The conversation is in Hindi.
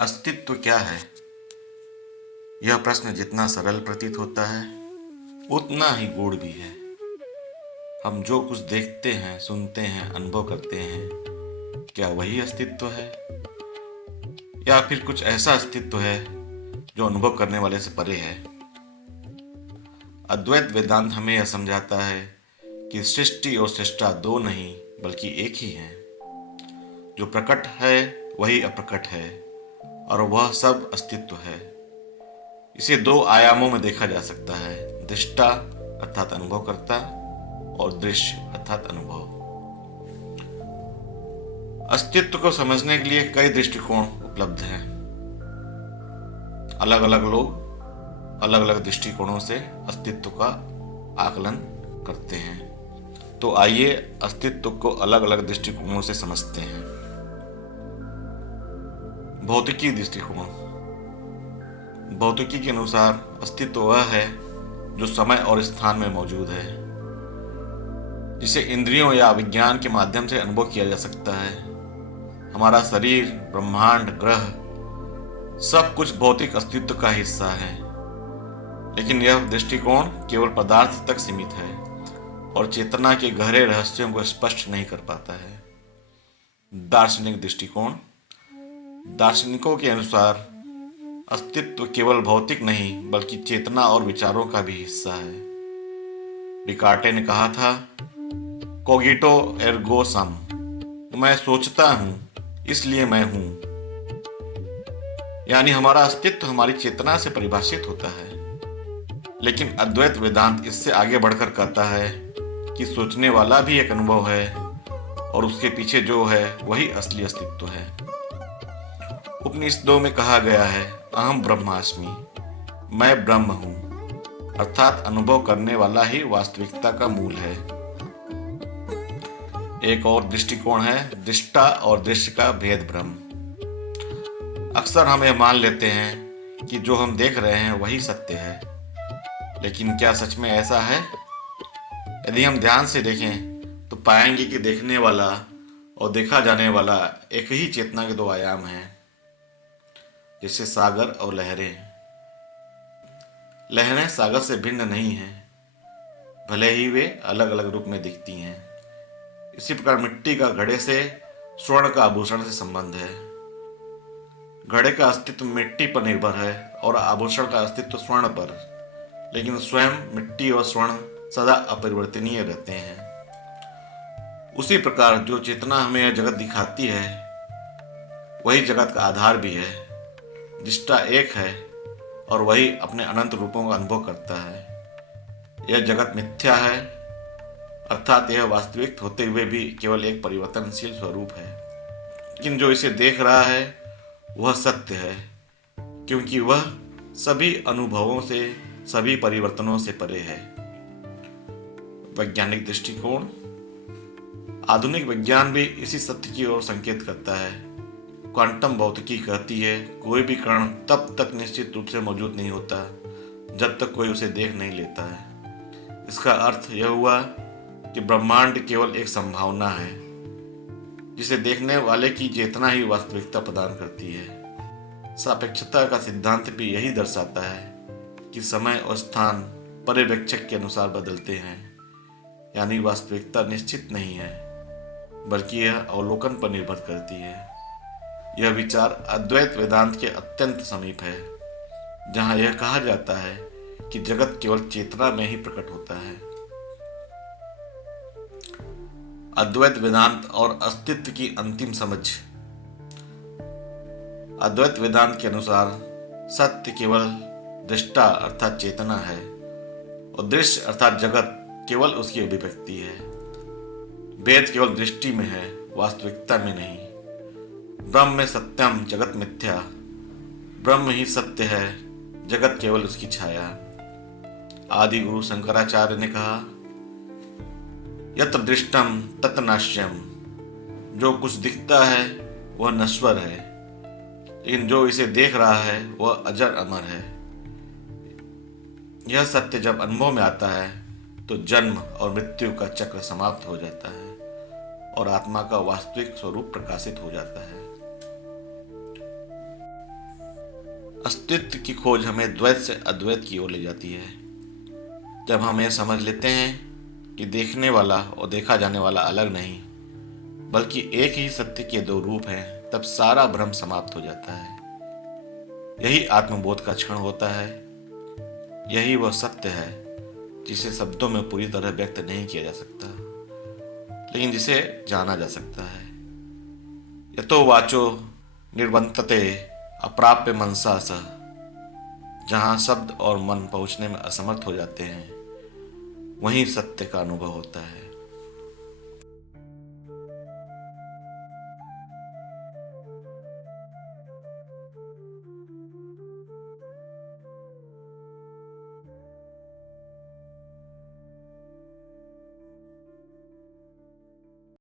अस्तित्व क्या है? यह प्रश्न जितना सरल प्रतीत होता है उतना ही गूढ़ भी है। हम जो कुछ देखते हैं, सुनते हैं, अनुभव करते हैं, क्या वही अस्तित्व है या फिर कुछ ऐसा अस्तित्व है जो अनुभव करने वाले से परे है? अद्वैत वेदांत हमें यह समझाता है कि सृष्टि और सृष्टा दो नहीं बल्कि एक ही है। जो प्रकट है वही अप्रकट है और वह सब अस्तित्व है। इसे दो आयामों में देखा जा सकता है, दृष्टा अर्थात अनुभवकर्ता और दृश्य अर्थात अनुभव। अस्तित्व को समझने के लिए कई दृष्टिकोण उपलब्ध हैं। अलग अलग लोग अलग अलग दृष्टिकोणों से अस्तित्व का आकलन करते हैं। तो आइए अस्तित्व को अलग अलग दृष्टिकोणों से समझते हैं। भौतिकी दृष्टिकोण। भौतिकी के अनुसार अस्तित्व वह है जो समय और स्थान में मौजूद है, जिसे इंद्रियों या विज्ञान के माध्यम से अनुभव किया जा सकता है। हमारा शरीर, ब्रह्मांड, ग्रह सब कुछ भौतिक अस्तित्व का हिस्सा है, लेकिन यह दृष्टिकोण केवल पदार्थ तक सीमित है और चेतना के गहरे रहस्यों को स्पष्ट नहीं कर पाता है। दार्शनिक दृष्टिकोण। दार्शनिकों के अनुसार अस्तित्व केवल भौतिक नहीं बल्कि चेतना और विचारों का भी हिस्सा है। डिकार्टे ने कहा था, कोगिटो एर्गो सम, मैं सोचता हूं इसलिए मैं हूं। यानी हमारा अस्तित्व हमारी चेतना से परिभाषित होता है। लेकिन अद्वैत वेदांत इससे आगे बढ़कर कहता है कि सोचने वाला भी एक अनुभव है और उसके पीछे जो है वही असली अस्तित्व है। उपनिषदों में कहा गया है, अहम ब्रह्मास्मि, मैं ब्रह्म हूं, अर्थात अनुभव करने वाला ही वास्तविकता का मूल है। एक और दृष्टिकोण है दृष्टा और दृश्य का भेद ब्रह्म। अक्सर हम यह मान लेते हैं कि जो हम देख रहे हैं वही सत्य है, लेकिन क्या सच में ऐसा है? यदि हम ध्यान से देखें तो पाएंगे कि देखने वाला और देखा जाने वाला एक ही चेतना के दो आयाम हैं, जैसे सागर और लहरें। लहरें सागर से भिन्न नहीं हैं, भले ही वे अलग अलग रूप में दिखती हैं। इसी प्रकार मिट्टी का घड़े से स्वर्ण का आभूषण से संबंध है। घड़े का अस्तित्व मिट्टी पर निर्भर है और आभूषण का अस्तित्व स्वर्ण पर, लेकिन स्वयं मिट्टी और स्वर्ण सदा अपरिवर्तनीय रहते हैं। उसी प्रकार जो चेतना हमें यह जगत दिखाती है वही जगत का आधार भी है। दृष्टा एक है और वही अपने अनंत रूपों का अनुभव करता है। यह जगत मिथ्या है, अर्थात यह वास्तविक होते हुए भी केवल एक परिवर्तनशील स्वरूप है। लेकिन जो इसे देख रहा है वह सत्य है, क्योंकि वह सभी अनुभवों से, सभी परिवर्तनों से परे है। वैज्ञानिक दृष्टिकोण। आधुनिक विज्ञान भी इसी सत्य की ओर संकेत करता है। क्वांटम भौतिकी कहती है, कोई भी कण तब तक निश्चित रूप से मौजूद नहीं होता जब तक कोई उसे देख नहीं लेता है। इसका अर्थ यह हुआ कि ब्रह्मांड केवल एक संभावना है, जिसे देखने वाले की चेतना ही वास्तविकता प्रदान करती है। सापेक्षता का सिद्धांत भी यही दर्शाता है कि समय और स्थान पर्यवेक्षक के अनुसार बदलते हैं, यानी वास्तविकता निश्चित नहीं है बल्कि यह अवलोकन पर निर्भर करती है। यह विचार अद्वैत वेदांत के अत्यंत समीप है, जहां यह कहा जाता है कि जगत केवल चेतना में ही प्रकट होता है। अद्वैत वेदांत और अस्तित्व की अंतिम समझ। अद्वैत वेदांत के अनुसार सत्य केवल दृष्टा अर्थात चेतना है और दृश्य अर्थात जगत केवल उसकी अभिव्यक्ति है। भेद केवल दृष्टि में है, वास्तविकता में नहीं। ब्रह्म में सत्यम जगत मिथ्या, ब्रह्म ही सत्य है, जगत केवल उसकी छाया। आदि गुरु शंकराचार्य ने कहा, यत्र दृष्टम तत् नाश्यम, जो कुछ दिखता है वह नश्वर है, लेकिन जो इसे देख रहा है वह अजर अमर है। यह सत्य जब अनुभव में आता है तो जन्म और मृत्यु का चक्र समाप्त हो जाता है और आत्मा का वास्तविक स्वरूप प्रकाशित हो जाता है। अस्तित्व की खोज हमें द्वैत से अद्वैत की ओर ले जाती है। जब हम यह समझ लेते हैं कि देखने वाला और देखा जाने वाला अलग नहीं, बल्कि एक ही सत्य के दो रूप हैं, तब सारा भ्रम समाप्त हो जाता है। यही आत्मबोध का क्षण होता है। यही वह सत्य है जिसे शब्दों में पूरी तरह व्यक्त नहीं किया जा सकता, लेकिन जिसे जाना जा सकता है। यतो वाचो निर्वंतते अप्राप्य मनसा सह। जहाँ शब्द और मन पहुँचने में असमर्थ हो जाते हैं, वहीं सत्य का अनुभव होता है।